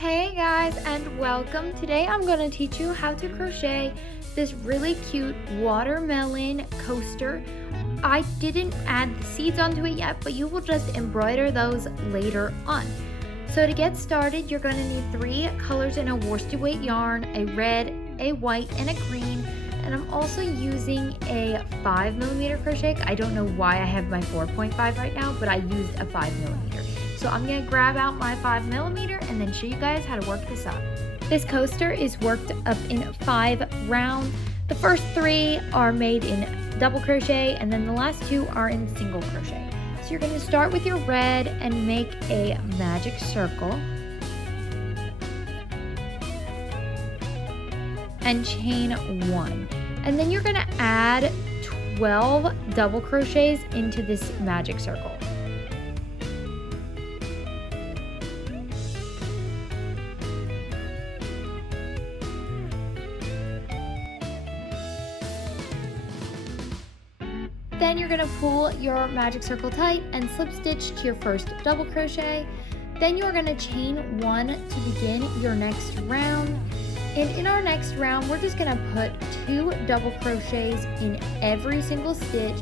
Hey guys, and welcome. Today I'm going to teach you how to crochet this really cute watermelon coaster. I didn't add the seeds onto it yet, but you will just embroider those later on. So to get started, you're going to need 3 colors in a worsted weight yarn, a red, a white, and a green. And I'm also using a 5mm crochet. I don't know why I have my 4.5 right now, but I used a 5mm. So I'm gonna grab out my 5mm and then show you guys how to work this up. This coaster is worked up in 5 rounds. The first 3 are made in double crochet and then the last 2 are in single crochet. So you're gonna start with your red and make a magic circle. And chain 1. And then you're gonna add 12 double crochets into this magic circle. Then you're going to pull your magic circle tight and slip stitch to your first double crochet. Then you are going to chain 1 to begin your next round. And in our next round, we're just going to put 2 double crochets in every single stitch,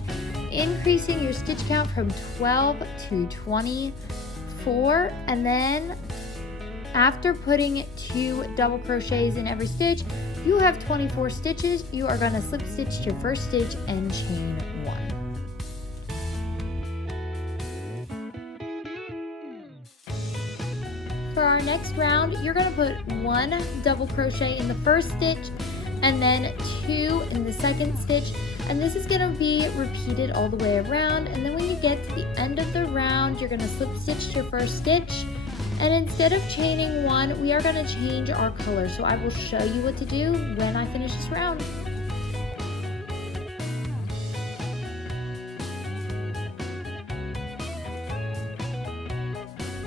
increasing your stitch count from 12 to 24. And then after putting 2 double crochets in every stitch, you have 24 stitches. You are going to slip stitch to your first stitch and chain 1. For our next round, you're going to put 1 double crochet in the first stitch and then 2 in the second stitch, and this is going to be repeated all the way around. And then when you get to the end of the round, you're going to slip stitch to your first stitch, and instead of chaining 1, we are going to change our color. So I will show you what to do when I finish this round.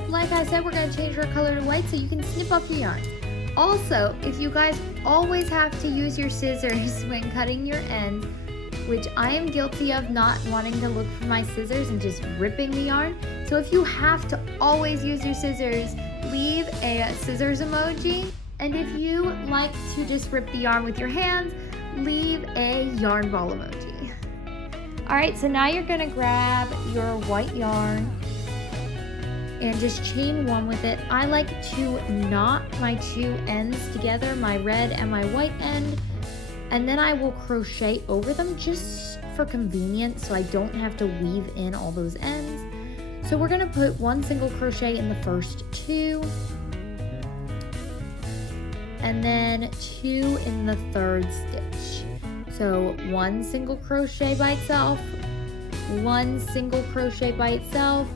Like I said, we're going to change our color to white so you can snip off your yarn. Also, if you guys always have to use your scissors when cutting your ends, which I am guilty of not wanting to look for my scissors and just ripping the yarn. So if you have to always use your scissors, leave a scissors emoji. And if you like to just rip the yarn with your hands, leave a yarn ball emoji. Alright, so now you're going to grab your white yarn and just chain 1 with it. I like to knot my 2 ends together, my red and my white end, and then I will crochet over them just for convenience so I don't have to weave in all those ends. So we're gonna put 1 single crochet in the first 2, and then 2 in the third stitch. So 1 single crochet by itself, 1 single crochet by itself,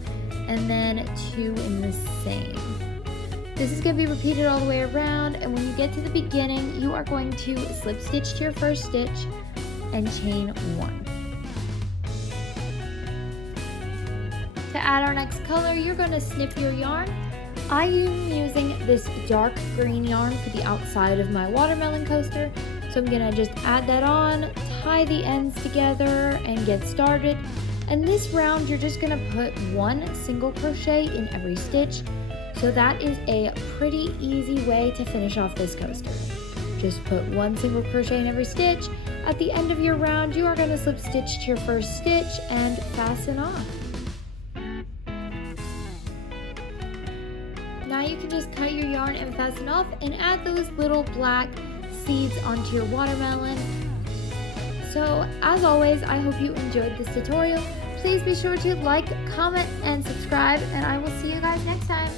and then 2 in the same. This is going to be repeated all the way around, and when you get to the beginning, you are going to slip stitch to your first stitch and chain 1. To add our next color, you're going to snip your yarn. I am using this dark green yarn for the outside of my watermelon coaster, so I'm going to just add that on, tie the ends together, and get started. And this round, you're just gonna put 1 single crochet in every stitch. So that is a pretty easy way to finish off this coaster. Just put 1 single crochet in every stitch. At the end of your round, you are gonna slip stitch to your first stitch and fasten off. Now you can just cut your yarn and fasten off and add those little black seeds onto your watermelon. So, as always, I hope you enjoyed this tutorial. Please be sure to like, comment, and subscribe, and I will see you guys next time.